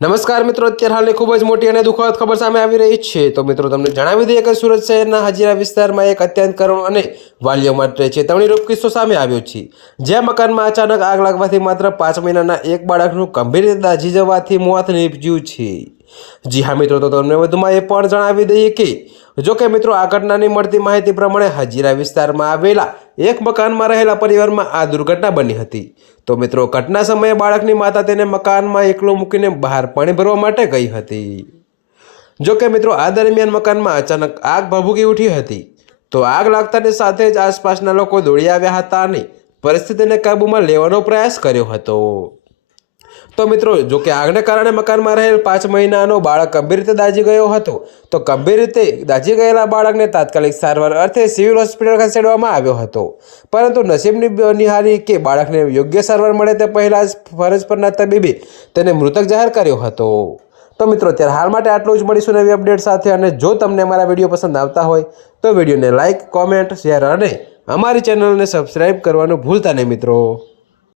નમસ્કાર મિત્રો, અત્યારે હાલની ખૂબ જ મોટી અને દુઃખદ ખબર સામે આવી રહી છે. તો મિત્રો, તમને જણાવી દઈએ કે સુરત શહેરના હાજીરા વિસ્તારમાં એક અત્યંત કરુણ અને વાલીઓ માટે ચેતવણી રૂપ કિસ્સો સામે આવ્યો છે. જ્યાં મકાનમાં અચાનક આગ લાગવાથી માત્ર પાંચ મહિનાના એક બાળકનું ગંભીર રીતે દાઝી જવાથી મોત નીપજ્યું છે. જી હા મિત્રો, તો તમને વધુમાં એ પણ જણાવી દઈએ કે જો કે મિત્રો, આ ઘટનાની મળતી માહિતી પ્રમાણે હજીરા વિસ્તારમાં આવેલા એક મકાનમાં રહેલા પરિવારમાં આ દુર્ઘટના બની હતી. તો મિત્રો, ઘટના સમયે બાળકની માતા તેને મકાનમાં એકલો મૂકીને બહાર પાણી ભરવા માટે ગઈ હતી. જો કે મિત્રો, આ દરમિયાન મકાનમાં અચાનક આગ ભભૂકી ઉઠી હતી. તો આગ લાગતાની સાથે જ આસપાસના લોકો દોડી આવ્યા હતા અને પરિસ્થિતિને કાબૂમાં લેવાનો પ્રયાસ કર્યો હતો. તો મિત્રો, જો કે આગને કારણે મકાનમાં રહેલ પાંચ મહિનાનો બાળક ગંભીર રીતે દાઝી ગયો હતો, તો ગંભીર રીતે દાઝી ગયેલા બાળકને તાત્કાલિક સારવાર અર્થે સિવિલ હોસ્પિટલ ખસેડવામાં આવ્યો હતો. પરંતુ નસીબની નિહારી કે બાળકને યોગ્ય સારવાર મળે તે પહેલાં જ ફરજ પરના તબીબે તેને મૃતક જાહેર કર્યો હતો. તો મિત્રો, અત્યારે હાલ માટે આટલું જ. મળીશું નવી અપડેટ સાથે અને જો તમને અમારા વીડિયો પસંદ આવતા હોય, તો વિડીયોને લાઇક કોમેન્ટ, શેર અને અમારી ચેનલને સબસ્ક્રાઈબ કરવાનું ભૂલતા નહીં મિત્રો.